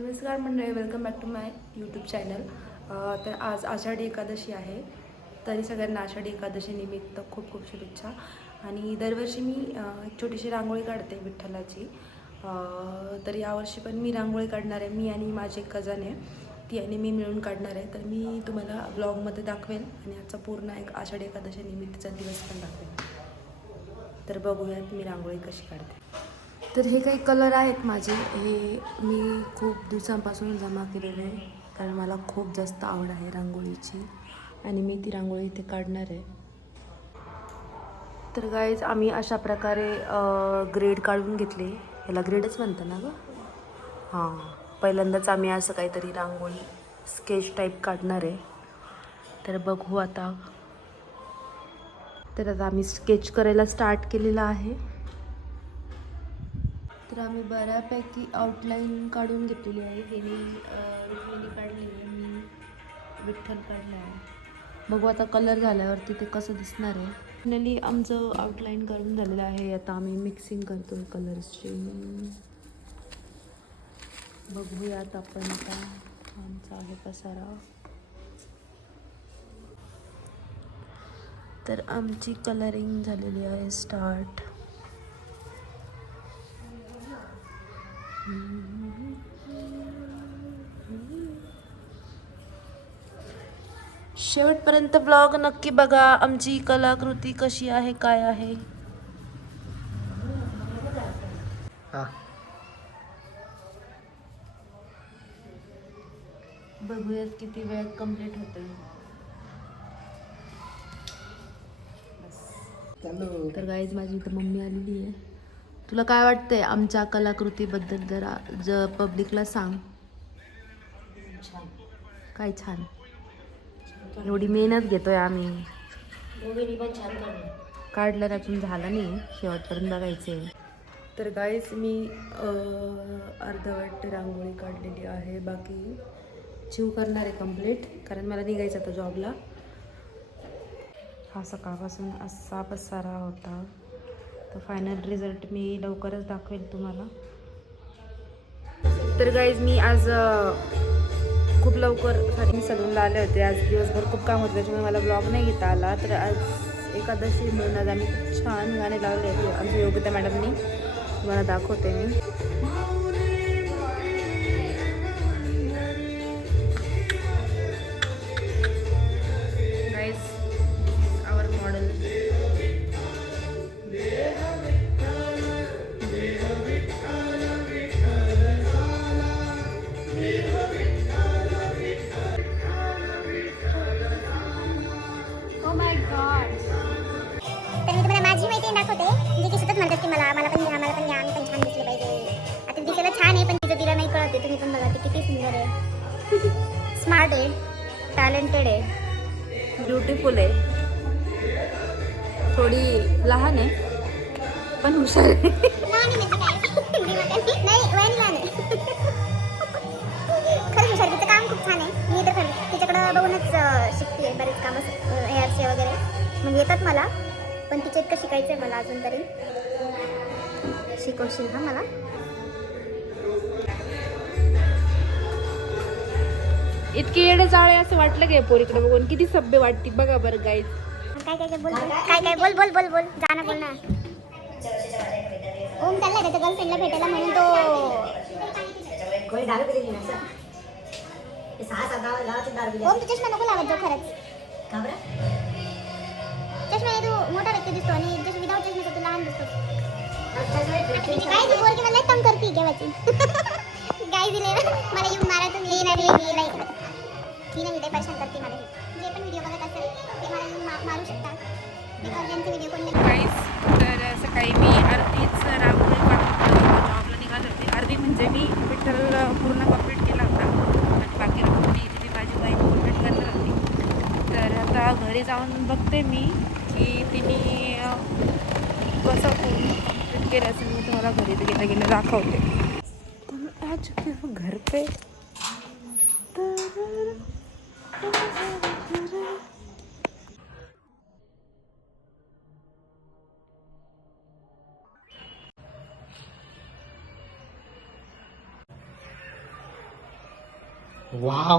नमस्कार मंडळी, welcome back to my YouTube channel. तर आज आषाढी एकादशी आहे. तरी सगळ्यांना आषाढी एकादशी निमित्त खूप खूप शुभेच्छा. आणि दरवर्षी मी एक छोटीशी रांगोळी काढते विठ्ठलाची. तर यावर्षी पण मी रांगोळी काढणार आहे. मी आणि माझी एक कझन आहे, ती आणि मी मिळून काढणार आहे. तर मी तुम्हाला ब्लॉगमध्ये दाखवेल आणि आजचा पूर्ण एक आषाढी एकादशी निमित्तचा दिवस पण दाखवेल. तर बघूयात मी रांगोळी कशी काढते. तर हे काही कलर आहेत माझे, हे मी खूप दिवसांपासून जमा केलेले आहे, कारण मला खूप जास्त आवड आहे रांगोळीची आणि मी ती रांगोळी इथे काढणार आहे. तर गाईज, आम्ही अशा प्रकारे ग्रेड काढून घेतले. ह्याला ग्रेडच म्हणतं ना गं? हां, पहिल्यांदाच आम्ही असं काहीतरी रांगोळी स्केच टाईप काढणार आहे. तर बघू आता. तर आता आम्ही स्केच करायला स्टार्ट केलेलं आहे. तर आम्ही बऱ्यापैकी आउटलाईन काढून घेतलेली आहे. हे मी रुक्मिणी काढली आहे, मी विठ्ठल काढलं आहे. बघू आता कलर झाल्यावरती ते कसं दिसणार आहे. फायनली आमचं आउटलाईन करून झालेलं आहे. आता आम्ही मिक्सिंग करतो आहे कलर्सची. बघूयात आपण आता आमचा आहे पसारा. तर आमची कलरिंग झालेली आहे स्टार्ट. शेवटपर्यंत ब्लॉग नक्की बघा. आमची कलाकृती कशी आहे, काय आहे. बघूयात किती वेळ कंप्लीट होतं. तर गाईज, माझी इथं मम्मी आलेली आहे. तुला काय वाटतंय आमच्या कलाकृतीबद्दल? जरा पब्लिकला सांग. काय छान. एवढी मेहनत घेतोय आम्ही. काढलं ना, पण झालं नाही, शेवटपर्यंत बघायचे. तर गाईज, मी अर्धवट रांगोळी काढलेली आहे. बाकी चिव करणार आहे कंप्लीट, कारण मला निघायचं होतं जॉबला. हा सकाळपासून असा पसारा होता. तर फायनल रिझल्ट मी लवकरच दाखवेल तुम्हाला. तर गाईज, मी आज खूप लवकर मी सलूनला आले होते. आज दिवसभर खूप काम होतं, त्याच्यामुळे मला ब्लॉग नाही घेता आला. तर आज एकादशी म्हणून आज आम्ही खूप छान गाणे लावले आहेत आमच्या योगिता मॅडमनी. तुम्हाला दाखवते मी. गाईज, आवर मॉडेल. तर मी तुम्हाला माझी मैत्रीण दाखवते, जे की सतत म्हणतात की मला मला पण घ्या, मला पण घ्या, आम्ही पण छान दिसले पाहिजे. आता दिसायला छान आहे, पण तिचं तिला नाही कळते. तुम्ही पण बघा, ती किती सुंदर आहे, स्मार्ट आहे, टॅलेंटेड आहे, ब्युटिफुल आहे, थोडी लहान आहे पण हुशार आहे. लहान म्हणजे काय नाही, वयाने लहान आहे. खरंच हुशार, तिचं काम खूप छान आहे. मी तर खरं तिच्याकडं बघूनच शिकते बरेच कामं, हेअरचे वगैरे म्हणजे येतात मला, पण तिच्या इतकं शिकायचं आहे मला अजून तरी. शिकवशील हा मला? इतके येडे जाळे असं वाटलं गे पोरीकडे बघून. किती सभ्य वाटते बघा बरं गाईज. काय काय काय बोल, काय काय बोल बोल बोल बोल, जाणं बोल ना. ओम चाललाय त्याच्या गर्लफ्रेंडला भेटायला, म्हणून तो ओम तू चष्मा नको लावत जाऊ खरंच. चष्मा हे तू मोठा व्यक्ती दिसतो आणि जशी विदाऊट चष्मा तू लहान दिसतो. काय तू पोरगी मला तंग करते केव्हाची. गाय दिले मला येऊन मारा, तुम्ही येणार ही नाही परेशान करते मला. जे पण व्हिडिओ बघत असेल ते मला येऊन मारू शकता, बिकॉज त्यांचे व्हिडिओ कोण नाही. तर सकाळी मी अर्धीच रांगोळी काढून जॉबला निघाले होते. अर्धी म्हणजे मी विठ्ठल पूर्ण कंप्लीट केला होता आणि बाकी रांगोळी जी माझी बाई कंप्लीट करणार होती. तर आता घरी जाऊन बघते मी की तिने कसं पूर्ण कंप्लीट केलं असेल. मी तुम्हाला घरी गेल्या गेल्या दाखवते. आ चुकी हूँ घर पे. वाव